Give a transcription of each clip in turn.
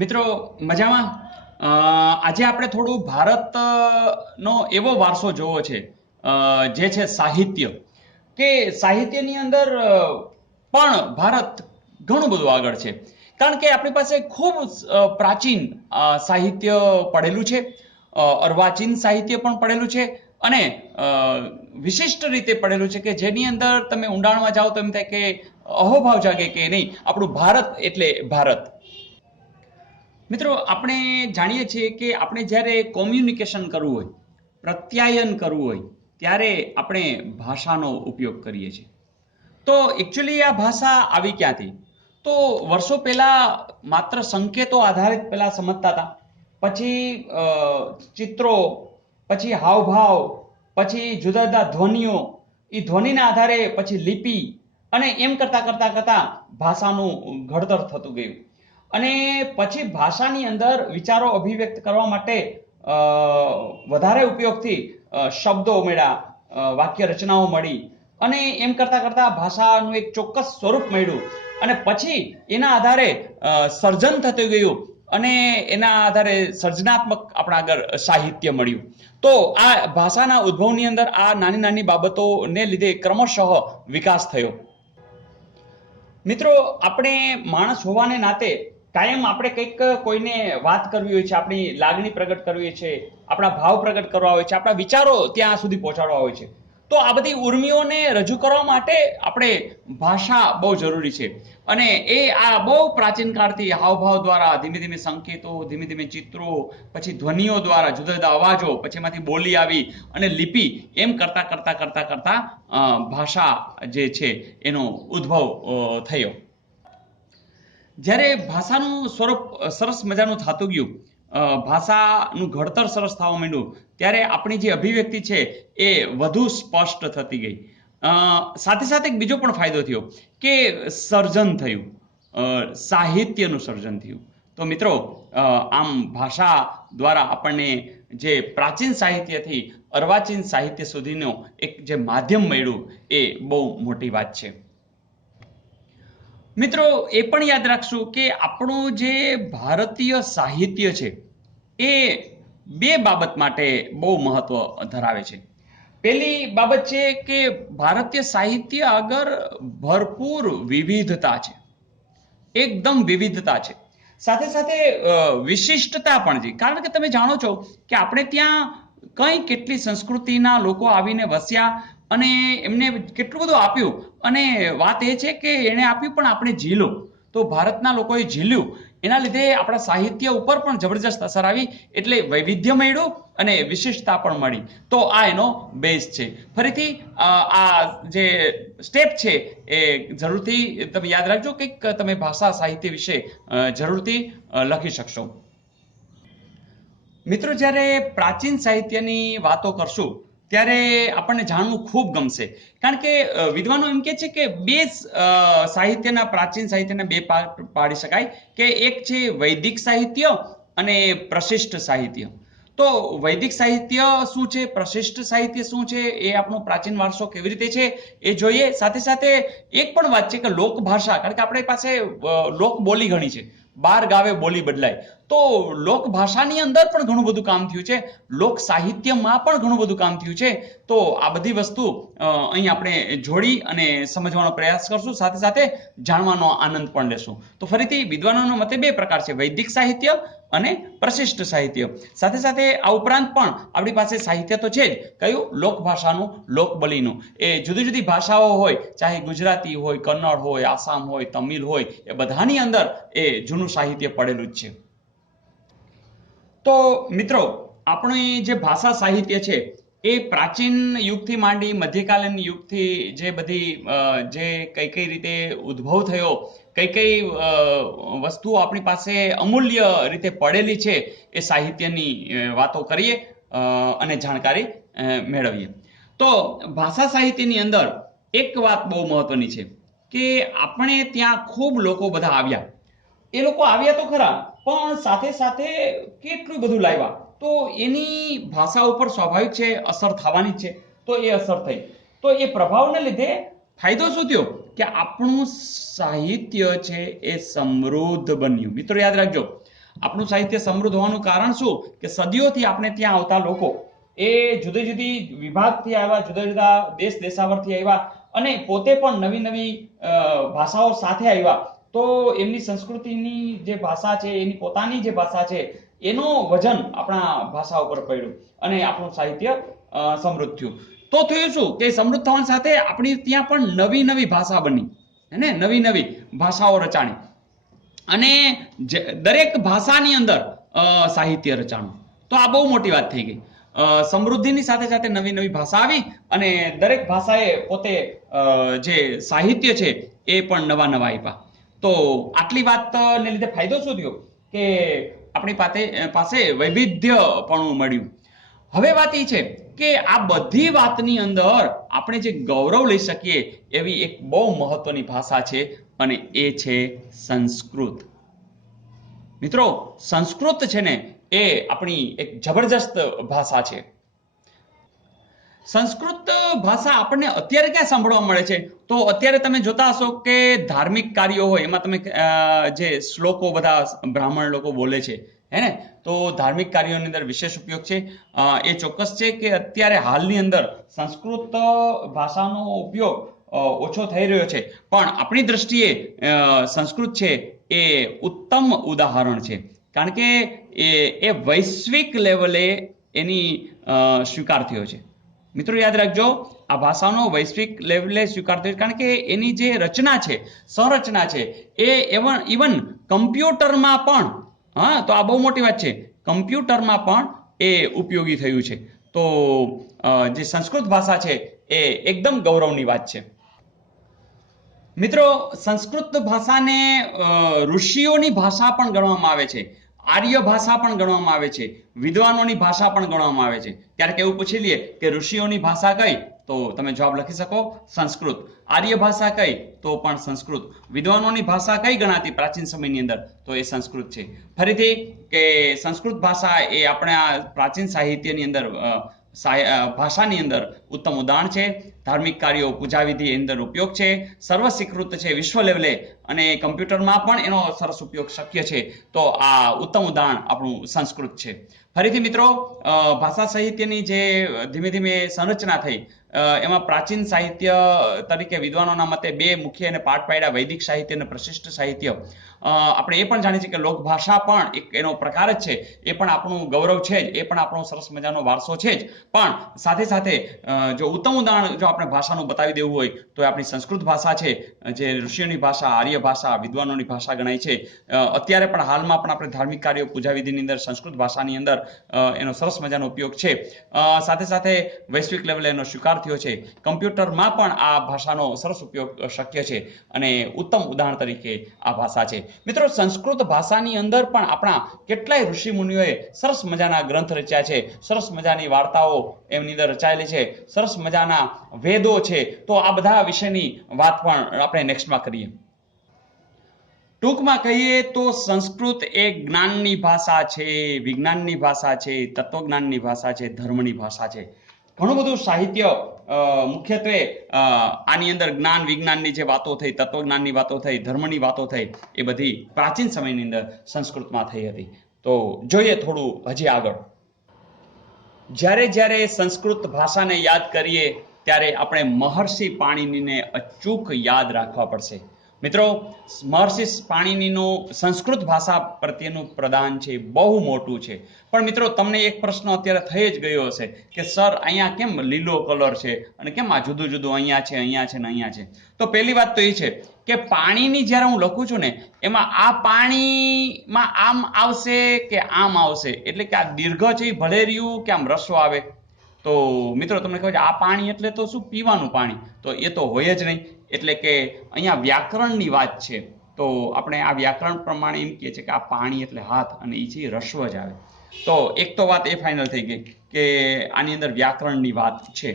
મિત્રો મજામાં. આજે આપણે થોડું ભારતનો એવો વારસો જોવો છે, જે છે સાહિત્ય. કે સાહિત્યની અંદર પણ ભારત ઘણું બધું આગળ છે. કારણ કે આપણી પાસે ખૂબ પ્રાચીન સાહિત્ય પડેલું છે, અર્વાચીન સાહિત્ય પણ પડેલું છે, અને વિશિષ્ટ રીતે પડેલું છે કે જેની અંદર તમે ઊંડાણમાં જાઓ તો એમ થાય કે અહોભાવ જાગે કે નહીં, આપણું ભારત એટલે ભારત. મિત્રો આપણે જાણીએ છીએ કે આપણે જ્યારે કોમ્યુનિકેશન કરવું હોય, પ્રત્યાયન કરવું હોય, ત્યારે આપણે ભાષાનો ઉપયોગ કરીએ છીએ. તો એકચ્યુઅલી આ ભાષા આવી ક્યાંથી? તો વર્ષો પહેલા માત્ર સંકેતો આધારિત પહેલા સમજતા હતા, પછી ચિત્રો, પછી હાવભાવ, પછી જુદા જુદા ધ્વનિઓ, એ ધ્વનિના આધારે પછી લિપિ, અને એમ કરતા કરતા કરતા ભાષાનું ઘડતર થતું ગયું. અને પછી ભાષાની અંદર વિચારો અભિવ્યક્ત કરવા માટે વધારે ઉપયોગથી શબ્દો મળ્યા, વાક્ય રચનાઓ મળી, અને એમ કરતા કરતા ભાષાનું એક ચોક્કસ સ્વરૂપ મળ્યું. અને પછી એના આધારે સર્જન થતું ગયું, અને એના આધારે સર્જનાત્મક આપણા આગળ સાહિત્ય મળ્યું. તો આ ભાષાના ઉદ્ભવની અંદર આ નાની નાની બાબતોને લીધે ક્રમશઃ વિકાસ થયો. મિત્રો આપણે માણસ હોવાને નાતે કાયમ આપણે કંઈક કોઈને વાત કરવી હોય છે, આપણી લાગણી પ્રગટ કરવી હોય છે, આપણા ભાવ પ્રગટ કરવા હોય છે, આપણા વિચારો ત્યાં સુધી પહોંચાડવા હોય છે. તો આ બધી ઉર્મિઓને રજૂ કરવા માટે આપણે ભાષા બહુ જરૂરી છે. અને એ આ બહુ પ્રાચીન કાળથી હાવભાવ દ્વારા ધીમે ધીમે સંકેતો, ધીમે ધીમે ચિત્રો, પછી ધ્વનિઓ દ્વારા જુદા જુદા અવાજો, પછી એમાંથી બોલી આવી અને લિપિ, એમ કરતા કરતા કરતા કરતા ભાષા જે છે એનો ઉદ્ભવ થયો. જ્યારે ભાષાનું સ્વરૂપ સરસ મજાનું થતું ગયું, ભાષાનું ઘડતર સરસ થવા માંડ્યું, ત્યારે આપણી જે અભિવ્યક્તિ છે એ વધુ સ્પષ્ટ થતી ગઈ. સાથે સાથે એક બીજો પણ ફાયદો થયો કે સર્જન થયું, સાહિત્યનું સર્જન થયું. તો મિત્રો આમ ભાષા દ્વારા આપણને જે પ્રાચીન સાહિત્યથી અર્વાચીન સાહિત્ય સુધીનો એક જે માધ્યમ મળ્યું એ બહુ મોટી વાત છે. મિત્રો એ પણ યાદ રાખશું કે આપણું જે ભારતીય સાહિત્ય છે એ બે બાબત માટે બહુ મહત્વ ધરાવે છે. પહેલી બાબત છે કે ભારતીય સાહિત્ય આગળ ભરપૂર વિવિધતા છે, એકદમ વિવિધતા છે. સાથે સાથે વિશિષ્ટતા પણ છે. કારણ કે તમે જાણો છો કે આપણે ત્યાં કેટલી સંસ્કૃતિના લોકો આવીને વસ્યા, અને એમને કેટલું બધું આપ્યું. અને વાત એ છે કે એને આપ્યું પણ આપણે ઝીલો. તો ભારતના લોકોએ ઝીલ્યું, એના લીધે આપણા સાહિત્ય ઉપર પણ જબરજસ્ત અસર આવી. એટલે વૈવિધ્ય મળ્યું અને વિશિષ્ટતા પણ મળી. તો આ એનો બેઝ છે. ફરીથી આ જે સ્ટેપ છે એ જરૂરથી તમે યાદ રાખજો, કંઈક તમે ભાષા સાહિત્ય વિશે જરૂરથી લખી શકશો. મિત્રો જ્યારે પ્રાચીન સાહિત્યની વાતો કરશું ત્યારે આપણને જાણવું ખૂબ ગમશે. કારણ કે વિદ્વાનો એમ કહે છે કે બે સાહિત્યના, પ્રાચીન સાહિત્યના બે પાર્ટ પાડી શકાય, કે એક છે વૈદિક સાહિત્ય અને પ્રશિષ્ટ સાહિત્ય. તો વૈદિક સાહિત્ય શું છે, પ્રશિષ્ટ સાહિત્ય શું છે, એ આપણો પ્રાચીન વારસો કેવી રીતે છે એ જોઈએ. સાથે સાથે એક પણ વાત છે કે લોકભાષા, કારણ કે આપણી પાસે લોક બોલી ઘણી છે, 12 ગાવે બોલી બદલાય. તો લોક ભાષાની અંદર પણ ઘણું બધું કામ થયું છે, લોક સાહિત્યમાં પણ ઘણું બધું કામ થયું છે. તો આ બધી વસ્તુ અહીં આપણે જોડી અને સમજવાનો પ્રયાસ કરશું, સાથે સાથે જાણવાનો આનંદ પણ લેશું. તો ફરીથી વિદ્વાનોના મતે બે પ્રકાર છે, વૈદિક સાહિત્ય અને પ્રશિષ્ટ સાહિત્ય. સાથે સાથે આ ઉપરાંત પણ આપણી પાસે સાહિત્ય તો છે જ, કયું? લોકભાષાનું, લોકબોલીનું. એ જુદી જુદી ભાષાઓ હોય, ચાહે ગુજરાતી હોય, કન્નડ હોય, આસામ હોય, તમિલ હોય, એ બધાની અંદર એ જૂનું સાહિત્ય પડેલું જ છે. તો મિત્રો આપણી જે ભાષા સાહિત્ય છે એ પ્રાચીન યુગથી માંડી મધ્યકાલીન યુગથી જે બધી જે કઈ કઈ રીતે ઉદ્ભવ થયો, કઈ કઈ વસ્તુઓ આપણી પાસે અમૂલ્ય રીતે પડેલી છે, એ સાહિત્યની વાતો કરીએ અને જાણકારી મેળવીએ. તો ભાષા સાહિત્યની અંદર એક વાત બહુ મહત્વની છે કે આપણે ત્યાં ખૂબ લોકો બધા આવ્યા. એ લોકો આવ્યા તો ખરા, પણ સાથે સાથે કેટલું બધું લાવ્યા. તો એની ભાષા ઉપર સ્વાભાવિક છે અસર થવાની જ છે. તો એ અસર થઈ, તો એ પ્રભાવને લીધે ફાયદો શું થયો કે આપણું સાહિત્ય છે એ સમૃદ્ધ બન્યું. મિત્રો યાદ રાખજો, આપણું સાહિત્ય સમૃદ્ધ હોવાનું કારણ શું કે સદીઓથી આપણે ત્યાં આવતા લોકો એ જુદી જુદી વિભાગથી આવ્યા, જુદા જુદા દેશ દેશાવરથી આવ્યા અને પોતે પણ નવી નવી ભાષાઓ સાથે આવ્યા, તો એમની સંસ્કૃતિની જે ભાષા છે, એની પોતાની જે ભાષા છે, એનો વજન આપણા ભાષા ઉપર પડ્યું અને આપણું સાહિત્ય સમૃદ્ધ થયું. તો થયું શું કે સમૃદ્ધ થવાની સાથે આપણી ત્યાં પણ નવી નવી ભાષા બની, હે, નવી નવી ભાષાઓ રચાણી અને દરેક ભાષાની અંદર સાહિત્ય રચાણું. તો આ બહુ મોટી વાત થઈ ગઈ. સમૃદ્ધિની સાથે સાથે નવી નવી ભાષા આવી અને દરેક ભાષાએ પોતે જે સાહિત્ય છે એ પણ નવા નવા આપ્યા. તો આટલી વાતને લીધે ફાયદો શું થયો કે આપણી પાસે વૈવિધ્યપણું મળ્યું. હવે વાત એ છે કે આ બધી વાતની અંદર આપણે જે ગૌરવ લઈ શકીએ એવી એક બહુ મહત્વની ભાષા છે અને એ છે સંસ્કૃત. મિત્રો, સંસ્કૃત છે ને એ આપણી એક જબરજસ્ત ભાષા છે. સંસ્કૃત ભાષા આપણને અત્યારે ક્યાં સાંભળવા મળે છે? તો અત્યારે તમે જોતા હશો કે ધાર્મિક કાર્યો હોય એમાં તમે જે શ્લોકો બધા બ્રાહ્મણ લોકો બોલે છે, હે ને, તો ધાર્મિક કાર્યોની અંદર વિશેષ ઉપયોગ છે. એ ચોક્કસ છે કે અત્યારે હાલની અંદર સંસ્કૃત ભાષાનો ઉપયોગ ઓછો થઈ રહ્યો છે, પણ આપણી દ્રષ્ટિએ સંસ્કૃત છે એ ઉત્તમ ઉદાહરણ છે, કારણ કે એ વૈશ્વિક લેવલે એની સ્વીકાર થયો છે. મિત્રો યાદ રાખજો, આ ભાષાનો વૈશ્વિક લેવલે સ્વીકાર થયો, કારણ કે એની જે રચના છે, સંરચના છે, એ ઇવન કમ્પ્યુટરમાં પણ, હા, તો આ બહુ મોટી વાત છે, કમ્પ્યુટરમાં પણ એ ઉપયોગી થયું છે. તો જે સંસ્કૃત ભાષા છે એ એકદમ ગૌરવની વાત છે. મિત્રો, સંસ્કૃત ભાષાને ઋષિઓની ભાષા પણ ગણવામાં આવે છે, આર્ય ભાષા પણ ગણવામાં આવે છે, વિદ્વાનોની ભાષા પણ ગણવામાં આવે છે. ત્યારે કેવું પૂછી લઈએ કે ઋષિઓની ભાષા કઈ? તો તમે જવાબ લખી શકો સંસ્કૃત. આર્ય ભાષા કઈ? તો પણ સંસ્કૃત. વિદ્વાનોની ભાષા કઈ ગણાતી પ્રાચીન સમયની અંદર? તો એ સંસ્કૃત છે. ફરીથી કે સંસ્કૃત ભાષા એ આપણા પ્રાચીન સાહિત્યની અંદર ભાષાની અંદર ઉત્તમ ઉદાહરણ છે. ધાર્મિક કાર્યો, પૂજા વિધિ એની અંદર ઉપયોગ છે, સર્વસ્વીકૃત છે વિશ્વ લેવલે, અને કમ્પ્યુટરમાં પણ એનો સરસ ઉપયોગ શક્ય છે. તો આ ઉત્તમ ઉદાહરણ આપણું સંસ્કૃત છે. ફરીથી મિત્રો, ભાષા સાહિત્યની જે ધીમે ધીમે સંરચના થઈ એમાં પ્રાચીન સાહિત્ય તરીકે વિદ્વાનોના મતે બે મુખ્ય એને પાર્ટ પાડ્યા: વૈદિક સાહિત્ય અને પ્રશિષ્ટ સાહિત્ય. આપણે એ પણ જાણીએ છીએ કે લોકભાષા પણ એક એનો પ્રકાર જ છે, એ પણ આપણું ગૌરવ છે જ, એ પણ આપણો સરસ મજાનો વારસો છે જ. પણ સાથે સાથે જો ઉત્તમ ઉદાહરણ જો આપણે ભાષાનું બતાવી દેવું હોય તો આપણી સંસ્કૃત ભાષા છે, જે ઋષિઓની ભાષા, આર્ય ભાષા, વિદ્વાનોની ભાષા ગણાય છે. અત્યારે પણ હાલમાં પણ આપણે ધાર્મિક કાર્યો, પૂજા વિધિની અંદર સંસ્કૃત ભાષાની અંદર એનો સરસ મજાનો ઉપયોગ છે. સાથે સાથે વૈશ્વિક લેવલે એનો સ્વીકાર થયો છે. કમ્પ્યુટરમાં પણ આ ભાષાનો સરસ ઉપયોગ શક્ય છે અને ઉત્તમ ઉદાહરણ તરીકે આ ભાષા છે. મિત્રો, સંસ્કૃત ભાષાની અંદર પણ આપણા કેટલાય ઋષિ મુનિઓએ સરસ મજાના ગ્રંથ રચ્યા છે, સરસ મજાની વાર્તાઓ એમની અંદર રચાયેલી છે, સરસ મજાના વેદો છે. તો આ બધા વિશેની વાત પણ આપણે નેક્સ્ટમાં કરીએ. ટૂંકમાં કહીએ તો સંસ્કૃત એ જ્ઞાનની ભાષા છે, વિજ્ઞાનની ભાષા છે, તત્વજ્ઞાનની ભાષા છે, ધર્મની ભાષા છે. ઘણું બધું સાહિત્ય મુખ્યત્વે આની અંદર જ્ઞાન વિજ્ઞાનની જે વાતો થઈ, તત્વજ્ઞાનની વાતો થઈ, ધર્મની વાતો થઈ, એ બધી પ્રાચીન સમયની અંદર સંસ્કૃતમાં થઈ હતી. તો જોઈએ થોડું હજી આગળ. જ્યારે જ્યારે સંસ્કૃત ભાષાને યાદ કરીએ ત્યારે આપણે મહર્ષિ પાણિનીને અચૂક યાદ રાખવા પડશે. મિત્રો, મહર્ષિ પાણિનીનું સંસ્કૃત ભાષા પ્રત્યેનું પ્રદાન છે બહુ મોટું છે. પણ મિત્રો, તમને એક પ્રશ્ન અત્યારે થઈ જ ગયો હશે કે સર, અહીંયા કેમ લીલો કલર છે અને કેમ આ જુદું જુદું અહીંયા છે, અહીંયા છે ને અહીંયા છે? તો પહેલી વાત તો એ છે કે પાણીની જ્યારે હું લખું છું ને, એમાં આ પાણીમાં આમ આવશે કે આમ આવશે, એટલે કે આ દીર્ઘ છે એ ભલે રહ્યું કે આમ રસ્વ આવે. તો મિત્રો, તમને ખબર છે આ પાણી એટલે તો શું? પીવાનું પાણી. તો એ તો હોય જ નહીં. એટલે કે અહીંયા વ્યાકરણની વાત છે. તો આપણે આ વ્યાકરણ પ્રમાણે એમ કહીએ છીએ કે આ પાણી એટલે હાથ અને એ છે રસ્વ જ આવે. તો એક તો વાત એ ફાઇનલ થઈ ગઈ કે આની અંદર વ્યાકરણની વાત છે.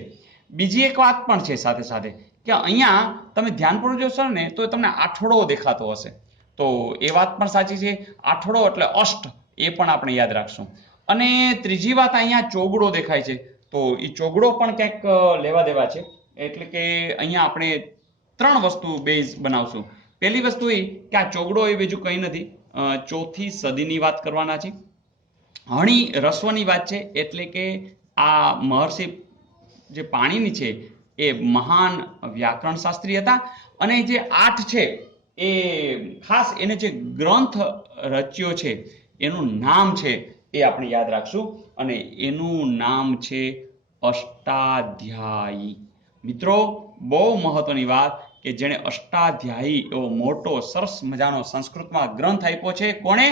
બીજી એક વાત પણ છે સાથે સાથે કે અહીંયા તમે ધ્યાનપૂર્વક જોશો ને તો તમને આઠડો દેખાતો હશે. તો એ વાત પણ સાચી છે. આઠડો એટલે અષ્ટ, એ પણ આપણે યાદ રાખશું. અને ત્રીજી વાત, અહીંયા ચોગડો દેખાય છે. તો એ ચોગડો પણ ક્યાંક લેવા દેવા છે. એટલે કે અહીંયા આપણે ત્રણ વસ્તુ બેઝ બનાવશું. પહેલી વસ્તુ એ કે આ ચોગડો એ બીજું કંઈ નથી, ચોથી સદીની વાત કરવાના છે. ઘણી રસવાની વાત છે, એટલે કે આ મહર્ષિ જે પાણીની છે એ મહાન વ્યાકરણ શાસ્ત્રી હતા, અને જે 8 છે એ ખાસ એને જે ગ્રંથ રચ્યો છે એનું નામ છે એ આપણે યાદ રાખશું, અને એનું નામ છે અષ્ટાધ્યાયી. મિત્રો, બહુ મહત્વની વાત કે જેણે અષ્ટાધ્યાયી એવો મોટો સરસ મજાનો સંસ્કૃતમાં ગ્રંથ આપ્યો છે. કોણે?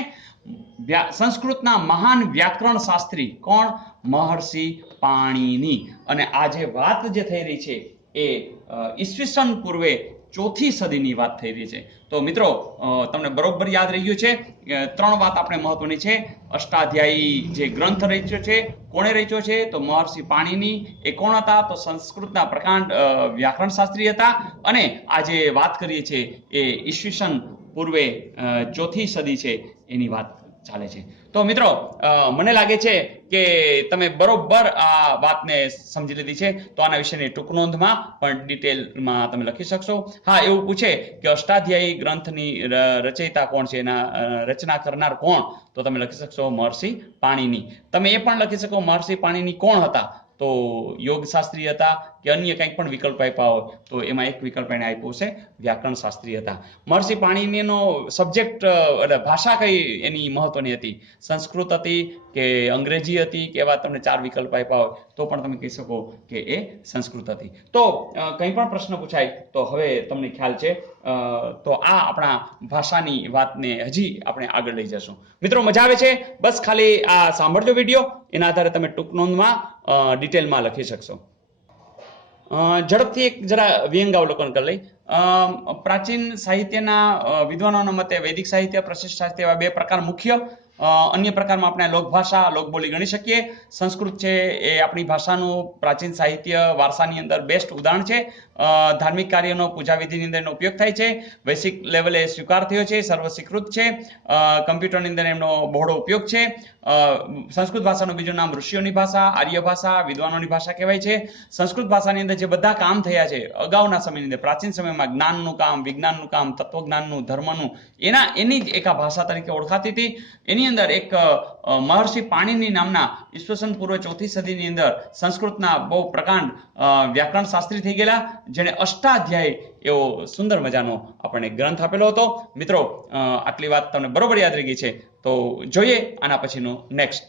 સંસ્કૃતના મહાન વ્યાકરણ શાસ્ત્રી. કોણ? મહર્ષિ પાણીની. અને આ જે વાત જે થઈ રહી છે એ ઈસવીસન પૂર્વે ચોથી સદીની વાત થઈ રહી છે. તો મિત્રો, તમને બરોબર યાદ રહી ગયું છે. 3 વાત આપણે મહત્વની છે. અષ્ટાધ્યાયી જે ગ્રંથ રચ્યો છે, કોણે રચ્યો છે? તો મહર્ષિ પાણીની. એ કોણ હતા? તો સંસ્કૃતના પ્રકાંડ વ્યાકરણ શાસ્ત્રી હતા. અને આ જે વાત કરીએ છીએ એ ઈસવીસન પૂર્વે ચોથી સદી છે એની વાત ચાલે છે. તો મિત્રો, મને લાગે છે કે તમે બરોબર આ વાતને સમજી લીધી છે. તો આના વિશેની ટૂંક નોંધમાં પણ ડિટેલમાં તમે લખી શકશો. હા, એવું પૂછે કે અષ્ટાધ્યાયી ગ્રંથની રચયિતા કોણ છે, એના રચના કરનાર કોણ? તો તમે લખી શકશો મહર્ષિ પાણીની. તમે એ પણ લખી શકો મહર્ષિ પાણીની કોણ હતા? તો યોગશાસ્ત્રી હતા કે અન્ય કંઈક પણ વિકલ્પ આપ્યા હોય તો એમાં એક વિકલ્પ એને આપ્યો છે વ્યાકરણ શાસ્ત્રી હતા. મહર્ષિ પાણીનીનો સબ્જેક્ટ એટલે ભાષા કઈ એની મહત્વની હતી? સંસ્કૃત હતી કે અંગ્રેજી હતી કે એવા તમને 4 વિકલ્પ આપ્યા હોય તો પણ તમે કહી શકો કે એ સંસ્કૃત હતી. તો કંઈ પણ પ્રશ્ન પૂછાય તો હવે તમને ખ્યાલ છે. તો આ આપણા ભાષાની વાતને હજી આપણે આગળ લઈ જશું. મિત્રો, મજા આવે છે? બસ ખાલી આ સાંભળજો વિડીયો, એના આધારે તમે ટૂંક નોંધમાં ડિટેલમાં લખી શકશો. ઝડપથી એક જરા વ્યંગાવલોકન કરી લઈ. પ્રાચીન સાહિત્યના વિદ્વાનોના મતે વૈદિક સાહિત્ય, પ્રશિષ્ટ સાહિત્ય એવા 2 પ્રકાર મુખ્ય. અન્ય પ્રકારમાં આપણે લોકભાષા, લોકબોલી ગણી શકીએ. સંસ્કૃત છે એ આપણી ભાષાનું પ્રાચીન સાહિત્ય વારસાની અંદર બેસ્ટ ઉદાહરણ છે. ધાર્મિક કાર્યનો, પૂજા વિધિની અંદર એનો ઉપયોગ થાય છે. વૈશ્વિક લેવલે સ્વીકાર થયો છે, સર્વસ્વીકૃત છે. કમ્પ્યુટરની અંદર એમનો બહોળો ઉપયોગ છે. સંસ્કૃત ભાષાનું બીજું નામ ઋષિઓની ભાષા, આર્ય ભાષા, વિદ્વાનોની ભાષા કહેવાય છે. સંસ્કૃત ભાષાની અંદર જે બધા કામ થયા છે અગાઉના સમયની અંદર, પ્રાચીન સમયમાં જ્ઞાનનું કામ, વિજ્ઞાનનું કામ, તત્વજ્ઞાનનું, ધર્મનું, એની જ એક આ ભાષા તરીકે ઓળખાતી હતી. એની અંદર એક મહર્ષિ પાણીની નામના ઈસવીસન પૂર્વ ચોથી સદીની અંદર સંસ્કૃતના બહુ પ્રકાંડ વ્યાકરણ શાસ્ત્રી થઈ ગયેલા, જેણે અષ્ટાધ્યાયી એવો સુંદર મજાનો આપણને ગ્રંથ આપેલો હતો. મિત્રો, આટલી વાત તમને બરોબર યાદ રહી ગઈ છે. તો જોઈએ આના પછીનો નેક્સ્ટ.